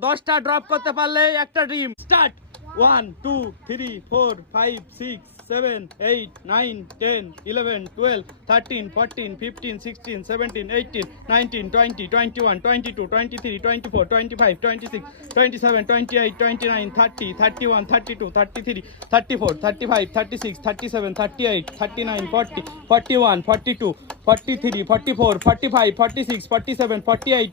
দশটা ড্রপ করতে পারলে একটা dream start one two three four five six seven eight nine ten eleven twelve thirteen fourteen fifteen sixteen seventeen eighteen nineteen twenty twenty one twenty two twenty three twenty four twenty five twenty six twenty seven twenty eight twenty nine thirty thirty one thirty two thirty three thirty four thirty five thirty six thirty seven thirty eight thirty nine forty forty one forty two forty three forty four forty five forty six forty seven forty eight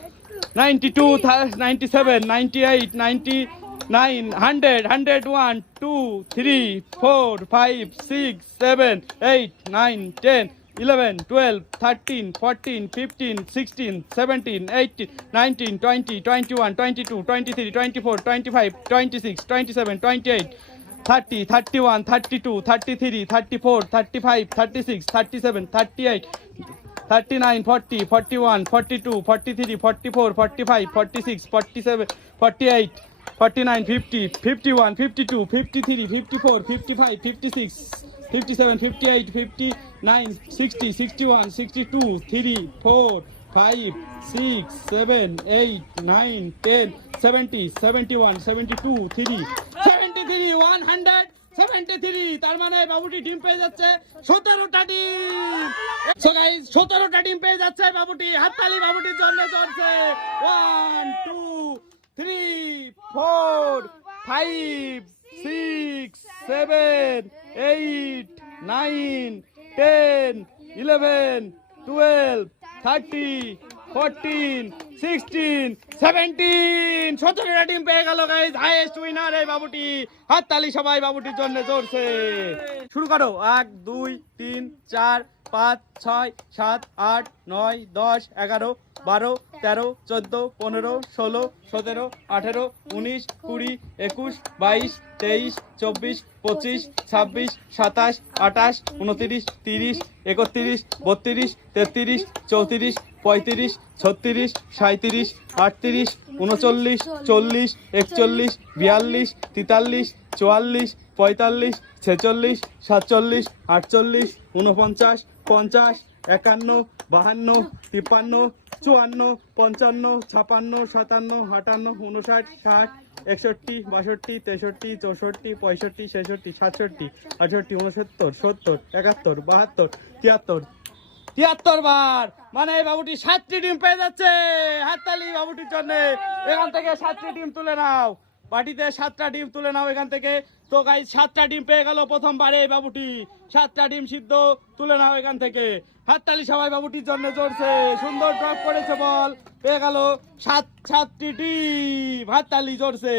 92, th- 97, 98, 99, 100, 101, 2, 3, 4, 5, 6, 7, 8, 9, 10, 11, 12, 13, 14, 15, 16, 17, 18, 19, 20, 21, 22, 23, 24, 25, 26, 27, 28, 30, 31, 32, 33, 34, 35, 36, 37, 38, 39, 40, 41, 42, 43, 44, 45, 46, 47, 48, 49, 50, 51, 52, 53, 54, 55, 56, 57, 58, 59, 60, 61, 62, 3, 4, 5, 6, 7, 8, 9, 10, 70, 71, 72, 3, 73, 100, 73 তার মানে বাবুটি ডিম পেয়ে যাচ্ছে সতেরোটা ডিম। সতেরোটা ডিম পেয়ে যাচ্ছে বাবুটি, হাততালি বাবুটির জন্য চলছে। One two three four five six seven eight nine ten eleven twelve thirty fourteen sixteen seventeen সতেরোটা টিম পেয়ে গেল গাইজ হাইয়েস্ট উইনার এই বাবুটি। হাততালি সবাই বাবুটির জন্য চলছে শুরু করো। এক, দুই, তিন, চার, পাঁচ, ছয়, সাত, আট, নয়, দশ, এগারো, বারো, তেরো, চোদ্দ, পনেরো, ষোলো, সতেরো, আঠেরো, উনিশ, কুড়ি, একুশ, বাইশ, তেইশ, চব্বিশ, পঁচিশ, ছাব্বিশ, সাতাশ, আঠাশ, উনতিরিশ, তিরিশ, একত্রিশ, বত্রিশ, তেত্রিশ, চৌত্রিশ পঁয়ত্রিশ, ছত্রিশ সাঁত্রিশ আটত্রিশ, উনচল্লিশ, চল্লিশ, একচল্লিশ, বিয়াল্লিশ, তেতাল্লিশ, চুয়াল্লিশ, পঁয়তাল্লিশ, ছেচল্লিশ, সাতচল্লিশ, আটচল্লিশ উনপঞ্চাশ পঞ্চাশ, একান্ন, বাহান্ন, তিপ্পান্ন, চুয়ান্ন, পঞ্চান্ন, ছাপান্ন, সাতান্ন, আটান্ন উনষাট ষাট, একষট্টি, বাষট্টি, তেষট্টি, চৌষট্টি, পঁয়ষট্টি, ছেষট্টি, সাতষট্টি, আটষট্টি উনসত্তর সত্তর, একাত্তর, বাহাত্তর, তিয়াত্তর তিয়াত্তর বার। মানে এই বাবুটি সাতটি ডিম পেয়ে যাচ্ছে। হাততালি বাবুটির জন্য। এখান থেকে সাতটি ডিম তুলে নাও। বাটিতে সাতটা ডিম তুলে নাও এখান থেকে। তো গাই সাতটা ডিম পেয়ে গেল প্রথমবারে এই বাবুটি। সাতটা ডিম সিদ্ধ, তুলে নাও এখান থেকে। হাততালি সবাই বাবুটির জন্য চলছে সুন্দর ড্রপ করেছে বল। পেয়ে গেল সাত, সাতটি ডিম। হাততালি চড়ছে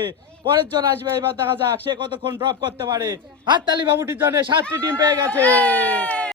পরের জন আসবে, এবার দেখা যাক সে কতক্ষণ ড্রপ করতে পারে। হাততালি বাবুটির জন্য সাতটি ডিম পেয়ে গেছে।